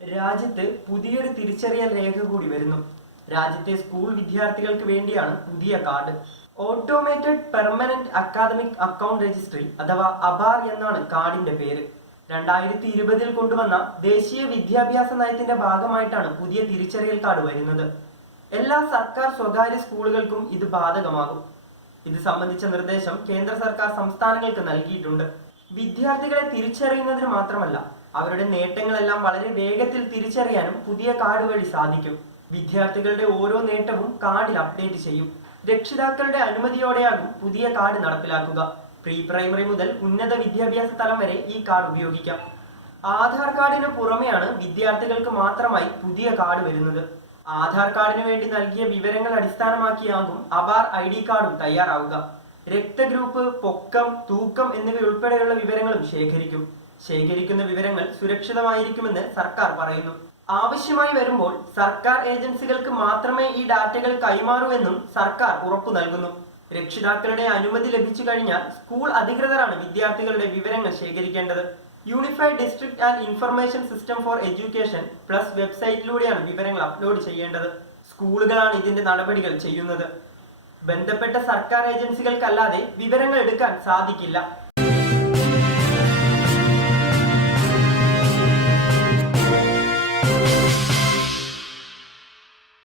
രാജ്യത്ത് പുതിയൊരു തിരിച്ചറിയൽ രേഖ കൂടി വരുന്നു. രാജ്യത്തെ സ്കൂൾ വിദ്യാർത്ഥികൾക്ക് വേണ്ടിയാണ് പുതിയ card. Automated permanent academic account registry അഥവാ അബാർ എന്നാണ് കാർഡിന്റെ പേര്. 2020 കൊണ്ടുവന്ന ദേശീയ വിദ്യാഭ്യാസ നയത്തിന്റെ ഭാഗമായിട്ടാണ് പുതിയ തിരിച്ചറിയൽ കാർഡ് വരുന്നത്. എല്ലാ സർക്കാർ സ്വകാര്യ സ്കൂളുകൾക്കും ഇത് ബാധകമാകും. ഇത് സംബന്ധിച്ച നിർദ്ദേശം കേന്ദ്ര സർക്കാർ സംസ്ഥാനങ്ങൾക്ക് നൽകിയിട്ടുണ്ട്. വിദ്യാർത്ഥികളെ തിരിച്ചറിയുന്നതിന് മാത്രമല്ല, അവരുടെ നേട്ടങ്ങളെല്ലാം വളരെ വേഗത്തിൽ തിരിച്ചറിയാനും പുതിയ കാർഡ് വഴി സാധിക്കും. വിദ്യാർത്ഥികളുടെ ഓരോ നേട്ടവും കാർഡിൽ അപ്ഡേറ്റ് ചെയ്യും. രക്ഷിതാക്കളുടെ അനുമതിയോടെയാകും പുതിയ കാർഡ് നടപ്പിലാക്കുക. പ്രീ പ്രൈമറി മുതൽ ഉന്നത വിദ്യാഭ്യാസ തലം വരെ ഈ കാർഡ് ഉപയോഗിക്കാം. ആധാർ കാർഡിന് പുറമെയാണ് വിദ്യാർത്ഥികൾക്ക് മാത്രമായി പുതിയ കാർഡ് വരുന്നത്. ആധാർ കാർഡിന് വേണ്ടി നൽകിയ വിവരങ്ങൾ അടിസ്ഥാനമാക്കിയാകും അബാർ ID കാർഡും തയ്യാറാവുക. രക്തഗ്രൂപ്പ്, പൊക്കം, തൂക്കം എന്നിവയുൾപ്പെടെയുള്ള വിവരങ്ങളും ശേഖരിക്കുന്ന വിവരങ്ങൾ സുരക്ഷിതമായിരിക്കുമെന്ന് സർക്കാർ പറയുന്നു. ആവശ്യമായി വരുമ്പോൾ സർക്കാർ ഏജൻസികൾക്ക് മാത്രമേ ഈ ഡാറ്റകൾ കൈമാറൂ എന്നും സർക്കാർ ഉറപ്പു നൽകുന്നു. രക്ഷിതാക്കളുടെ അനുമതി ലഭിച്ചു കഴിഞ്ഞാൽ സ്കൂൾ അധികൃതരാണ് വിദ്യാർത്ഥികളുടെ വിവരങ്ങൾ ശേഖരിക്കേണ്ടത്. Unified district and information system for education plus വെബ്സൈറ്റിലൂടെയാണ് വിവരങ്ങൾ അപ്ലോഡ് ചെയ്യേണ്ടത്. സ്കൂളുകളാണ് ഇതിന്റെ നടപടികൾ ചെയ്യുന്നത്. ബന്ധപ്പെട്ട സർക്കാർ ഏജൻസികൾക്കല്ലാതെ വിവരങ്ങൾ എടുക്കാൻ സാധിക്കില്ല.